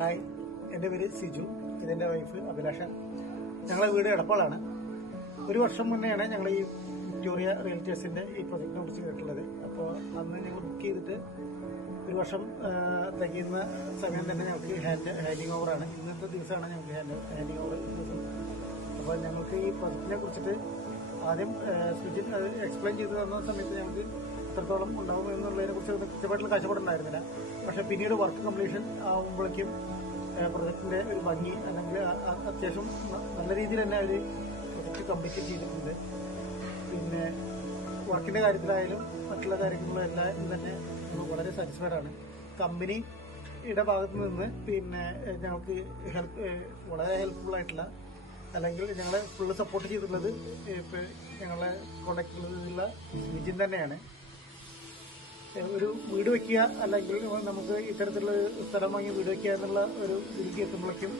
Hi, എൻ്റെ പേര് സിജു. ഇതെൻ്റെ വൈഫ് അഭിലാഷ. ഞങ്ങളെ വീട് എടപ്പാളാണ്. ഒരു വർഷം മുന്നെയാണ് ഞങ്ങൾ ഈ വിക്ടോറിയ റിയൽറ്റേഴ്സിൻ്റെ ഈ പ്രൊജക്റ്റിനെ കുറിച്ച് കേട്ടിട്ടുള്ളത്. അപ്പോൾ അന്ന് ഞങ്ങൾ ബുക്ക് ചെയ്തിട്ട് ഒരു വർഷം തികയുന്ന സമയം തന്നെ ഞങ്ങൾക്ക് ഹാൻഡിങ് ഓവറാണ്. ഇന്നത്തെ ദിവസമാണ് ഞങ്ങൾക്ക് ഹാൻഡിങ് ഓവർ ദിവസം. അപ്പോൾ ഞങ്ങൾക്ക് ഈ പ്രൊജക്റ്റിനെ കുറിച്ചിട്ട് ആദ്യം സുജിൻ അത് എക്സ്പ്ലെയിൻ ചെയ്ത് തന്ന സമയത്ത് ഞങ്ങൾക്ക് എത്രത്തോളം ഉണ്ടാവും എന്നുള്ളതിനെ കുറിച്ച് കൃത്യമായിട്ടുള്ള കാഴ്ചപ്പാടുണ്ടായിരുന്നില്ല. പക്ഷേ പിന്നീട് വർക്ക് കംപ്ലീഷൻ ആകുമ്പോഴേക്കും പ്രൊജക്റ്റിൻ്റെ ഒരു ഭംഗി അല്ലെങ്കിൽ അത്യാവശ്യം നല്ല രീതിയിൽ തന്നെ അവർ പ്രൊജക്റ്റ് കംപ്ലീറ്റ് ചെയ്തിട്ടുണ്ട്. പിന്നെ വർക്കിൻ്റെ കാര്യത്തിലായാലും മറ്റുള്ള കാര്യങ്ങളിലും എല്ലാം തന്നെ വളരെ സാറ്റിസ്ഫൈഡ് ആണ്. കമ്പനിയുടെ ഭാഗത്ത് നിന്ന് പിന്നെ ഞങ്ങൾക്ക് വളരെ ഹെൽപ്ഫുള്ളായിട്ടുള്ള അല്ലെങ്കിൽ ഞങ്ങളെ ഫുള്ള് സപ്പോർട്ട് ചെയ്തിട്ടുള്ളത് ഇപ്പോൾ ഞങ്ങളെ കോണ്ടാക്ട് ചെയ്തിട്ടുള്ള വിജിൻ തന്നെയാണ്. ഒരു വീട് വയ്ക്കുക അല്ലെങ്കിൽ നമുക്ക് ഇത്തരത്തിലുള്ള സ്ഥലം വാങ്ങി വീട് വയ്ക്കുക എന്നുള്ള ഒരു രീതിക്ക് എത്തുമ്പോഴേക്കും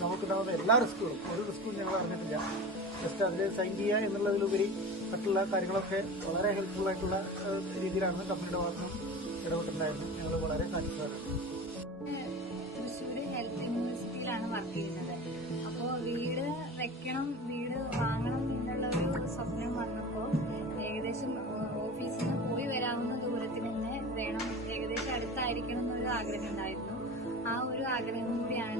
നമുക്കുണ്ടാകുന്ന എല്ലാ റിസ്കുകളും ഒരു റിസ്ക്കും ഞങ്ങൾ അറിഞ്ഞിട്ടില്ല. ജസ്റ്റ് അതിൽ സൈൻ ചെയ്യുക എന്നുള്ളതിലുപരി മറ്റുള്ള കാര്യങ്ങളൊക്കെ വളരെ ഹെൽപ്ഫുള്ളായിട്ടുള്ള രീതിയിലാണ് കമ്പനിയുടെ ഭാഗത്തും ഇടപെട്ടിട്ടുണ്ടായിരുന്നത്. ഞങ്ങൾ വളരെ സാറ്റിസ്ഫൈഡ് ആണ്. തൃശ്ശൂർ ഹെൽത്ത് യൂണിവേഴ്സിറ്റിയിലാണ് വർക്ക് ചെയ്യുന്നത്. അപ്പോൾ വീട് വെക്കണം, വീട് വാങ്ങണം എന്നുള്ള ഒരു സ്വപ്നം വന്നപ്പോൾ ഏകദേശം ഓഫീസിൽ നിന്ന് പോയി വരാവുന്ന ദൂരത്തിൽ തന്നെ വേണം, ഏകദേശം അടുത്തായിരിക്കണം എന്നൊരു ആഗ്രഹം ഉണ്ടായിരുന്നു. ആ ഒരു ആഗ്രഹം കൂടിയാണ്